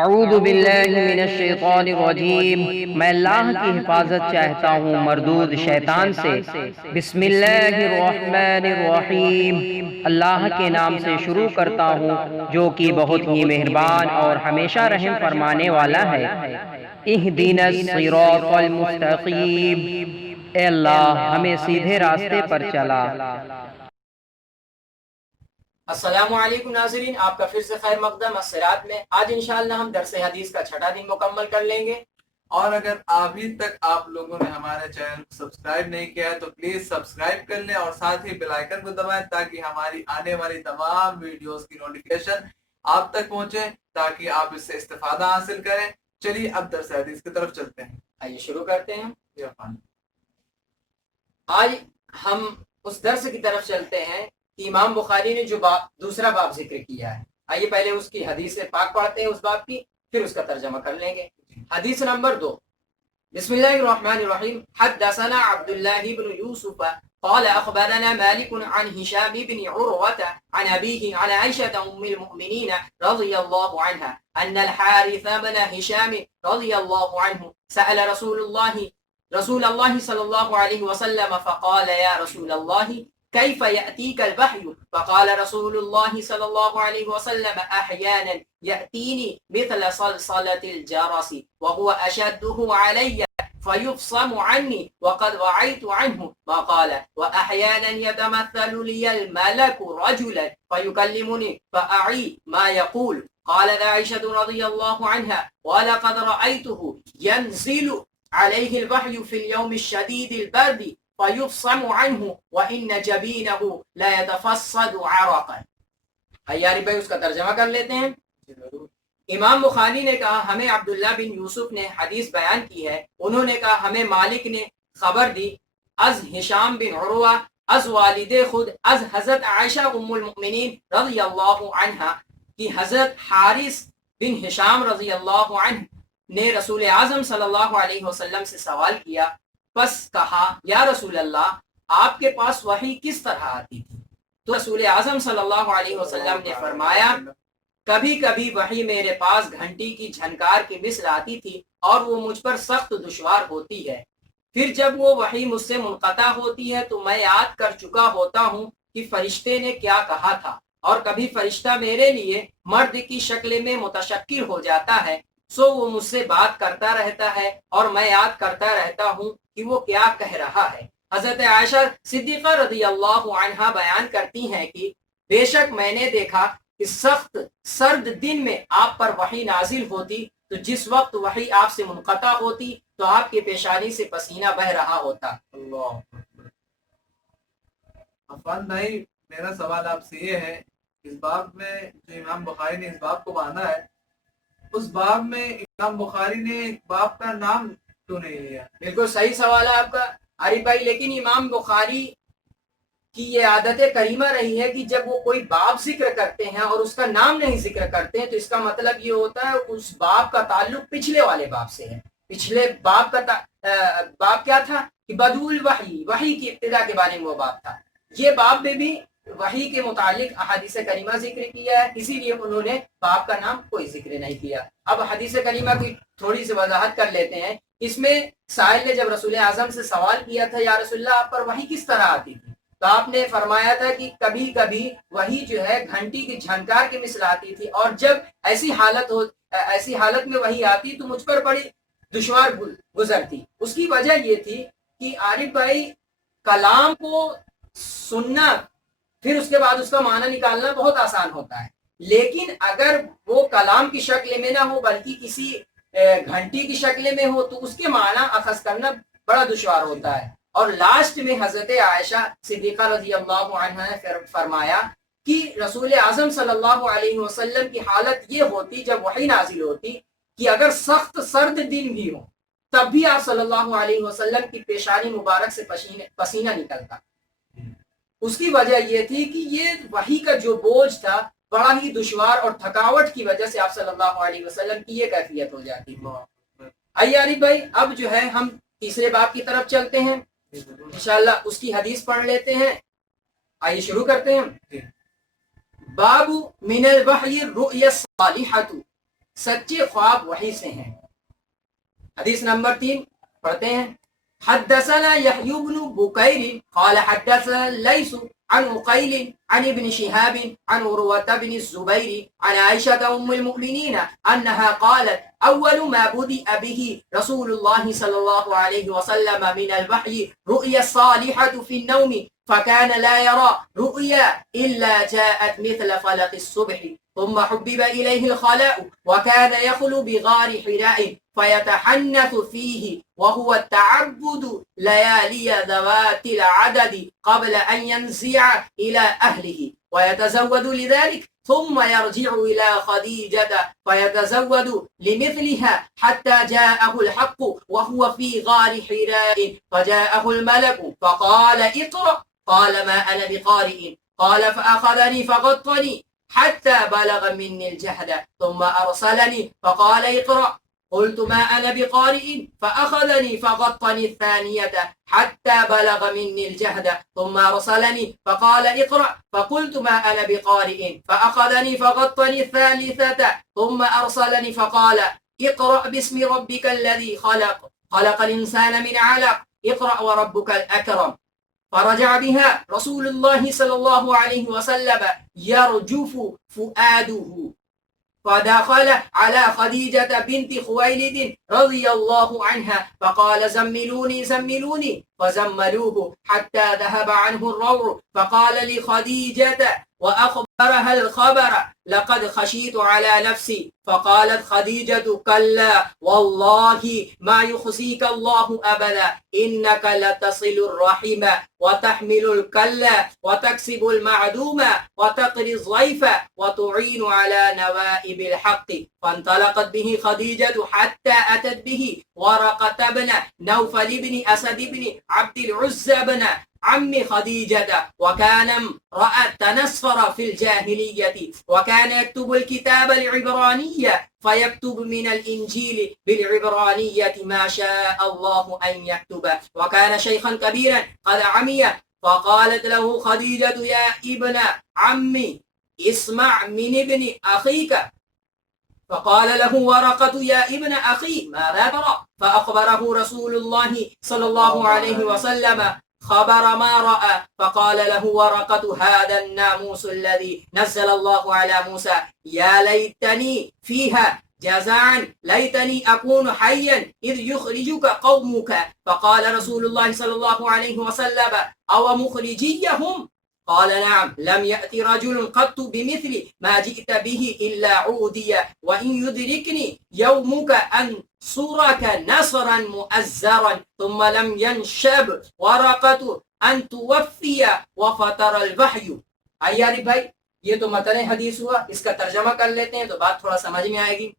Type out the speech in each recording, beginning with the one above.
اعوذ باللہ من الشیطان الرجیم، میں اللہ کی حفاظت چاہتا ہوں مردود شیطان سے۔ بسم اللہ الرحمن الرحیم، اللہ کے نام سے شروع کرتا ہوں جو کہ بہت ہی مہربان اور ہمیشہ رحم فرمانے والا ہے۔ اہدنا الصراط المستقیم، اے اللہ ہمیں سیدھے راستے پر چلا۔ السلام علیکم ناظرین، آپ کا پھر سے خیر مقدم الصراط میں۔ آج انشاءاللہ ہم درس حدیث کا چھٹا دن مکمل کر لیں گے، اور اگر ابھی تک آپ لوگوں نے ہمارے چینل کو سبسکرائب نہیں کیا ہے تو پلیز سبسکرائب کر لیں اور ساتھ ہی بیل آئیکن کو دبائیں تاکہ ہماری آنے والی تمام ویڈیوز کی نوٹیفیکیشن آپ تک پہنچے تاکہ آپ اس سے استفادہ حاصل کریں۔ چلیے اب درس حدیث کی طرف چلتے ہیں۔ آئیے شروع کرتے ہیں۔ جی عفان۔ آج ہم اس درس کی طرف چلتے ہیں کہ امام بخاری نے جو دوسرا باب ذکر کیا ہے۔ آئیے پہلے اس کی حدیث پاک پڑھتے ہیں اس باب کی، پھر اس کا ترجمہ کر لیں گے۔ حدیث نمبر 2، بسم اللہ الرحمن الرحیم۔ حدثنا عبد اللہ بن یوسف قال اخبرنا مالک عن هشام بن عروة عن ابيه عن عائشة ام المؤمنين رضي الله عنها ان الحارث بن هشام رضي الله عنه سأل رسول الله صلى الله عليه وسلم فقال يا رسول الله كيف يأتيك الوحي؟ فقال رسول الله صلى الله عليه وسلم أحيانا يأتيني مثل صلصلة الجرس وهو أشده علي فيفصم عني وقد وعيت عنه ما قال، وأحيانا يتمثل لي الملك رجلا فيكلمني فأعي ما يقول. قالت عائشة رضي الله عنها ولقد رأيته ينزل عليه الوحي في اليوم الشديد البرد فيفصم عنه وإن جبينه لا يتفصد عرقا۔ حیاری بھائی اس کا ترجمہ کر لیتے ہیں۔ امام بخاری نے کہا ہمیں عبداللہ بن یوسف نے حدیث بیان کی ہے، انہوں نے کہا ہمیں مالک نے خبر دی از ہشام بن عروہ از والد خود از حضرت عائشہ ام المؤمنین رضی اللہ عنہا کی حضرت حارث بن ہشام رضی اللہ عنہ نے رسول اعظم صلی اللہ علیہ وسلم سے سوال کیا، پس کہا یا رسول اللہ آپ کے پاس وحی کس طرح آتی تھی؟ تو رسول اعظم صلی اللہ علیہ وسلم نے فرمایا کبھی کبھی وحی میرے پاس گھنٹی کی جھنکار کی مثل آتی تھی اور وہ مجھ پر سخت دشوار ہوتی ہے، پھر جب وہ وحی مجھ سے منقطع ہوتی ہے تو میں یاد کر چکا ہوتا ہوں کہ فرشتے نے کیا کہا تھا، اور کبھی فرشتہ میرے لیے مرد کی شکل میں متشکل ہو جاتا ہے، سو وہ مجھ سے بات کرتا رہتا ہے اور میں یاد کرتا رہتا ہوں کہ وہ کیا کہہ رہا ہے۔ حضرت عائشہ صدیقہ رضی اللہ عنہا بیان کرتی ہیں کہ بے شک میں نے دیکھا کہ سخت سرد دن میں آپ پر وحی نازل ہوتی تو جس وقت وحی آپ سے منقطع ہوتی تو آپ کی پیشانی سے پسینہ بہ رہا ہوتا۔ اللہ عفان بھائی، میرا سوال آپ سے یہ ہے، اس باب میں جو امام بخاری نے اس باب کو باندھا ہے، اس باب میں امام بخاری نے باب کا نام کیوں نہیں لیا؟ بالکل صحیح سوال ہے آپ کا عارف بھائی، لیکن امام بخاری کی یہ عادت کریمہ رہی ہے کہ جب وہ کوئی باب ذکر کرتے ہیں اور اس کا نام نہیں ذکر کرتے ہیں تو اس کا مطلب یہ ہوتا ہے اس باب کا تعلق پچھلے والے باب سے ہے۔ پچھلے باب کا باب کیا تھا کہ بدء الوحی، وحی کی ابتدا کے بارے میں وہ باب تھا۔ یہ باب میں بھی وحی کے متعلق احادیث کریمہ ذکر کیا ہے، اسی لیے انہوں نے باب کا نام کوئی ذکر نہیں کیا۔ اب حدیث کریمہ کی تھوڑی سی وضاحت کر لیتے ہیں۔ اس میں سائل نے جب رسول اعظم سے سوال کیا تھا یا رسول اللہ آپ پر وحی کس طرح آتی تھی، تو آپ نے فرمایا تھا کہ کبھی کبھی وحی جو ہے گھنٹی کی جھنکار کی مثل آتی تھی، اور جب ایسی حالت میں وحی آتی تو مجھ پر بڑی دشوار گزرتی۔ اس کی وجہ یہ تھی کہ عارف بھائی کلام کو سننا پھر اس کے بعد اس کا معنی نکالنا بہت آسان ہوتا ہے، لیکن اگر وہ کلام کی شکل میں نہ ہو بلکہ کسی گھنٹی کی شکل میں ہو تو اس کے معنی اخذ کرنا بڑا دشوار ہوتا ہے۔ اور لاسٹ میں حضرت عائشہ صدیقہ رضی اللہ عنہا نے فرمایا کہ رسول اعظم صلی اللہ علیہ وسلم کی حالت یہ ہوتی جب وحی نازل ہوتی کہ اگر سخت سرد دن بھی ہو تب بھی آپ صلی اللہ علیہ وسلم کی پیشانی مبارک سے پسینہ نکلتا۔ اس کی وجہ یہ تھی کہ یہ وحی کا جو بوجھ تھا بڑا ہی دشوار اور تھکاوٹ کی وجہ سے آپ صلی اللہ علیہ وسلم کی یہ کیفیت ہو جاتی تھی۔ آئیے عارف بھائی اب جو ہے ہم تیسرے باب کی طرف چلتے ہیں، انشاءاللہ اس کی حدیث پڑھ لیتے ہیں۔ آئیے شروع کرتے ہیں۔ باب من الوحی الرؤیا الصالحۃ سچے خواب وحی سے ہیں۔ حدیث نمبر 3 پڑھتے ہیں۔ حدثنا يحيى بن بكير قال حدثنا الليث عن عقيل عن ابن شهاب عن عروة بن الزبير عن عائشة أم المؤمنين أنها قالت أول ما بدأ به رسول الله صلى الله عليه وسلم من الوحي رؤيا الصالحة في النوم فكان لا يرى رؤيا إلا جاءت مثل فلق الصبح ثم حبب إليه الخلاء وكان يخلو بغار حراء فيتحنث فيه وهو التعبد ليالي ذوات العدد قبل أن ينزع إلى أهله ويتزود لذلك ثم يرجع إلى خديجة فيتزود لمثلها حتى جاءه الحق وهو في غار حراء فجاءه الملك فقال اقرأ قال ما أنا بقارئ قال فأخذني فغطني حتى بلغ مني الجهد ثم أرسلني فقال اقرأ قلت ما أنا بقارئ فأخذني فغطني الثانية حتى بلغ مني الجهد ثم أرسلني فقال اقرأ فقلت ما أنا بقارئ فأخذني فغطني الثالثة ثم أرسلني فقال اقرأ باسم ربك الذي خلق الإنسان من علق اقرأ وربك الأكرم فرجع بها رسول الله صلى الله عليه وسلم يرجف فؤاده فدخل على خديجة بنت خويلد رضي الله عنها فقال زملوني زملوني فزملوه حتى ذهب عنه الروع فقال لخديجة وأخبرها الخبر لقد خشيت على نفسي فقالت خديجة كلا والله ما يخزيك الله أبدا إنك لتصل الرحم وتحمل الكلا وتكسب المعدوم وتقري الضيف وتعين على نوائب الحق فانطلقت به خديجة حتى أتت به ورقة بن نوفل بن أسد بن عبد العزى بن عم خديجة وكان امرأة تنصر في الجاهلية وكان يكتب الكتاب العبرانية فيكتب من الإنجيل بالعبرانية ما شاء الله أن يكتب وكان شيخا كبيرا قد عمي فقالت له خديجة يا ابن عمي اسمع من ابن أخيك فقال له ورقة يا ابن أخي ماذا ترى فأخبره رسول الله صلى الله عليه وسلم خبر ما رأى فقال له ورقة هذا الناموس الذي نزل الله على موسى يا ليتني فيها جزعا ليتني أكون حيا إذ يخرجك قومك فقال رسول الله صلى الله عليه وسلم أو مخرجيهم قال نعم لم يأتي رجل قط بمثل ما جئت به إلا عودي وإن يدركني يومك أن صورك نصرا مؤزرا ثم لم ينشب ورقة أن توفي وفتر الوحي. آئیے بھائی یہ تو متن حدیث ہوا، اس کا ترجمہ کر لیتے ہیں تو بات تھوڑا سمجھ میں آئے گی.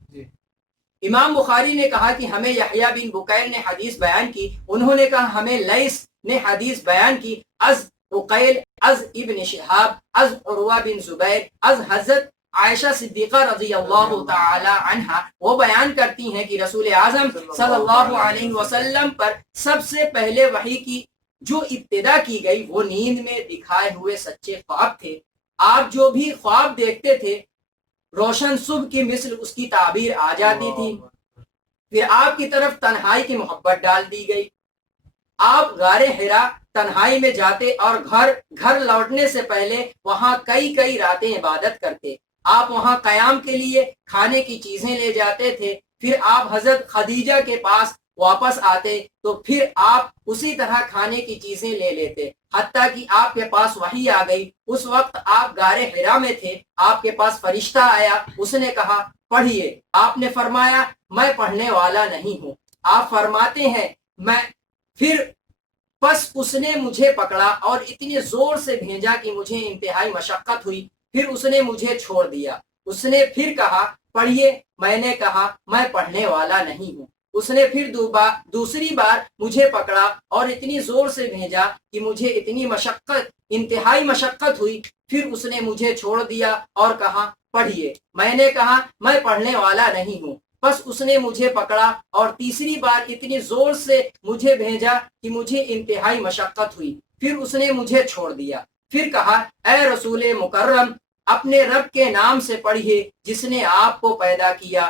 امام بخاری نے کہا کہ ہمیں یحییٰ بن بکیر نے حدیث بیان کی، انہوں نے کہا ہمیں لیث نے حدیث بیان کی از عقیل از ابن شہاب از عروہ بن زبیر از حضرت عائشہ صدیقہ رضی اللہ تعالی عنہا، وہ بیان کرتی ہیں کہ رسول اعظم صلی اللہ علیہ وسلم پر سب سے پہلے وحی کی جو ابتدا کی گئی وہ نیند میں دکھائے ہوئے سچے خواب تھے. آپ جو بھی خواب دیکھتے تھے روشن صبح کی مثل اس کی تعبیر آ جاتی تھی. پھر آپ کی طرف تنہائی کی محبت ڈال دی گئی. آپ غار حرا تنہائی میں جاتے اور گھر لوٹنے سے پہلے وہاں کئی راتیں عبادت کرتے. آپ وہاں قیام کے لیے کھانے کی چیزیں لے جاتے تھے. پھر آپ حضرت خدیجہ کے پاس واپس آتے تو پھر آپ اسی طرح کھانے کی چیزیں لے لیتے حتیٰ کہ آپ کے پاس وحی آ گئی. اس وقت آپ غار حرا میں تھے. آپ کے پاس فرشتہ آیا، اس نے کہا پڑھیے. آپ نے فرمایا میں پڑھنے والا نہیں ہوں. آپ فرماتے ہیں میں پھر پس اس نے مجھے پکڑا اور اتنے زور سے بھیجا کہ مجھے انتہائی مشقت ہوئی. پھر اس نے مجھے چھوڑ دیا. اس نے پھر کہا پڑھیے. میں نے کہا میں پڑھنے والا نہیں ہوں. اس نے پھر دوسری بار مجھے پکڑا اور اتنی زور سے بھیجا کہ مجھے انتہائی مشقت ہوئی. پھر اس نے مجھے چھوڑ دیا اور کہا پڑھیے. میں نے کہا میں پڑھنے والا نہیں ہوں. بس اس نے مجھے پکڑا اور تیسری بار اتنی زور سے مجھے بھیجا کہ مجھے انتہائی مشقت ہوئی. پھر اس نے مجھے چھوڑ دیا. پھر کہا اے رسول مکرم اپنے رب کے نام سے پڑھیے جس نے آپ کو پیدا کیا